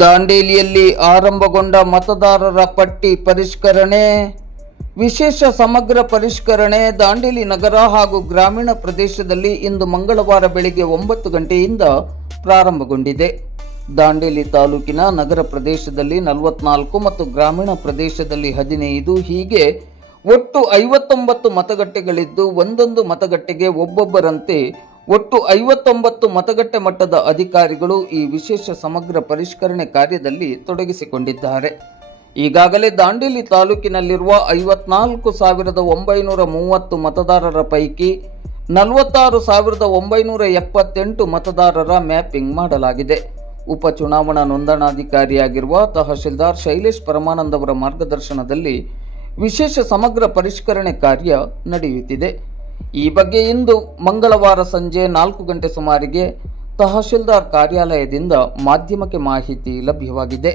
ದಾಂಡೇಲಿಯಲ್ಲಿ ಆರಂಭಗೊಂಡ ಮತದಾರರ ಪಟ್ಟಿ ಪರಿಷ್ಕರಣೆ. ವಿಶೇಷ ಸಮಗ್ರ ಪರಿಷ್ಕರಣೆ ದಾಂಡೇಲಿ ನಗರ ಹಾಗೂ ಗ್ರಾಮೀಣ ಪ್ರದೇಶದಲ್ಲಿ ಇಂದು ಮಂಗಳವಾರ ಬೆಳಗ್ಗೆ 9 ಗಂಟೆಯಿಂದ ಪ್ರಾರಂಭಗೊಂಡಿದೆ. ದಾಂಡೇಲಿ ತಾಲೂಕಿನ ನಗರ ಪ್ರದೇಶದಲ್ಲಿ 44 ಮತ್ತು ಗ್ರಾಮೀಣ ಪ್ರದೇಶದಲ್ಲಿ 15 ಹೀಗೆ ಒಟ್ಟು 59 ಮತಗಟ್ಟೆಗಳಿದ್ದು ಒಂದೊಂದು ಮತಗಟ್ಟೆಗೆ ಒಬ್ಬೊಬ್ಬರಂತೆ ಒಟ್ಟು 59 ಮತಗಟ್ಟೆ ಮಟ್ಟದ ಅಧಿಕಾರಿಗಳು ಈ ವಿಶೇಷ ಸಮಗ್ರ ಪರಿಷ್ಕರಣೆ ಕಾರ್ಯದಲ್ಲಿ ತೊಡಗಿಸಿಕೊಂಡಿದ್ದಾರೆ. ಈಗಾಗಲೇ ದಾಂಡೇಲಿ ತಾಲೂಕಿನಲ್ಲಿರುವ 54,930 ಮತದಾರರ ಪೈಕಿ 46,978 ಮತದಾರರ ಮ್ಯಾಪಿಂಗ್ ಮಾಡಲಾಗಿದೆ. ಉಪಚುನಾವಣಾ ನೋಂದಣಾಧಿಕಾರಿಯಾಗಿರುವ ತಹಶೀಲ್ದಾರ್ ಶೈಲೇಶ್ ಪರಮಾನಂದ್ ಅವರ ಮಾರ್ಗದರ್ಶನದಲ್ಲಿ ವಿಶೇಷ ಸಮಗ್ರ ಪರಿಷ್ಕರಣೆ ಕಾರ್ಯ ನಡೆಯುತ್ತಿದೆ. ಈ ಬಗ್ಗೆ ಇಂದು ಮಂಗಳವಾರ ಸಂಜೆ 4 ಗಂಟೆ ಸುಮಾರಿಗೆ ತಹಶೀಲ್ದಾರ್ ಕಾರ್ಯಾಲಯದಿಂದ ಮಾಧ್ಯಮಕ್ಕೆ ಮಾಹಿತಿ ಲಭ್ಯವಾಗಿದೆ.